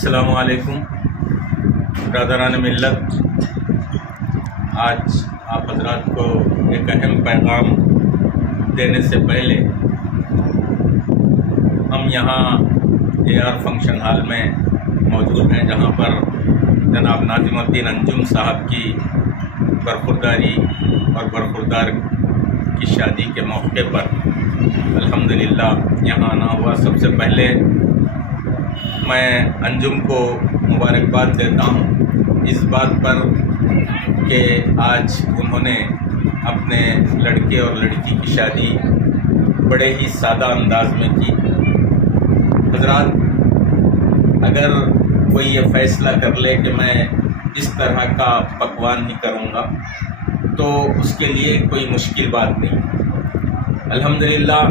السلام علیکم برادران ملت، آج آپ حضرات کو ایک اہم پیغام دینے سے پہلے ہم یہاں AR فنکشن ہال میں موجود ہیں، جہاں پر جناب ناظم الدین انجم صاحب کی برخورداری اور برخوردار کی شادی کے موقع پر الحمدللہ یہاں آنا ہوا۔ سب سے پہلے میں انجم کو مبارکباد دیتا ہوں اس بات پر کہ آج انہوں نے اپنے لڑکے اور لڑکی کی شادی بڑے ہی سادہ انداز میں کی۔ حضرات، اگر کوئی یہ فیصلہ کر لے کہ میں اس طرح کا پکوان نہیں کروں گا تو اس کے لیے کوئی مشکل بات نہیں۔ الحمدللہ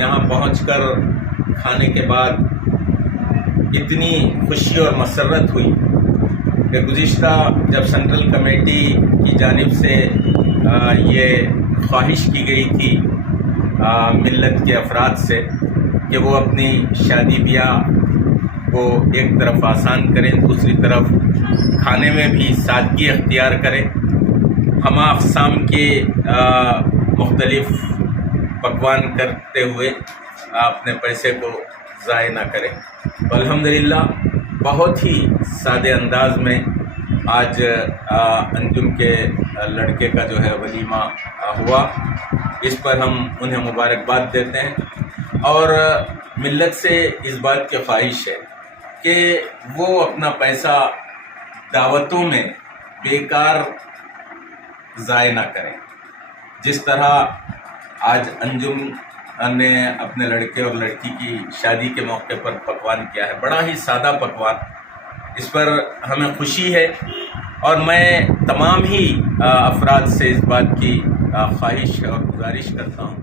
یہاں پہنچ کر کھانے کے بعد اتنی خوشی اور مسرت ہوئی کہ گزشتہ جب سینٹرل کمیٹی کی جانب سے یہ خواہش کی گئی تھی ملت کے افراد سے کہ وہ اپنی شادی بیاہ کو ایک طرف آسان کریں، دوسری طرف کھانے میں بھی سادگی اختیار کریں، ہم اقسام کے مختلف پکوان کرتے ہوئے اپنے پیسے کو ضائع نہ کریں، تو الحمدللہ بہت ہی سادے انداز میں آج انجم کے لڑکے کا جو ہے ولیمہ ہوا۔ اس پر ہم انہیں مبارکباد دیتے ہیں اور ملت سے اس بات کی خواہش ہے کہ وہ اپنا پیسہ دعوتوں میں بیکار ضائع نہ کریں۔ جس طرح آج انجم نے اپنے لڑکے اور لڑکی کی شادی کے موقع پر پکوان کیا ہے، بڑا ہی سادہ پکوان، اس پر ہمیں خوشی ہے اور میں تمام ہی افراد سے اس بات کی خواہش اور گزارش کرتا ہوں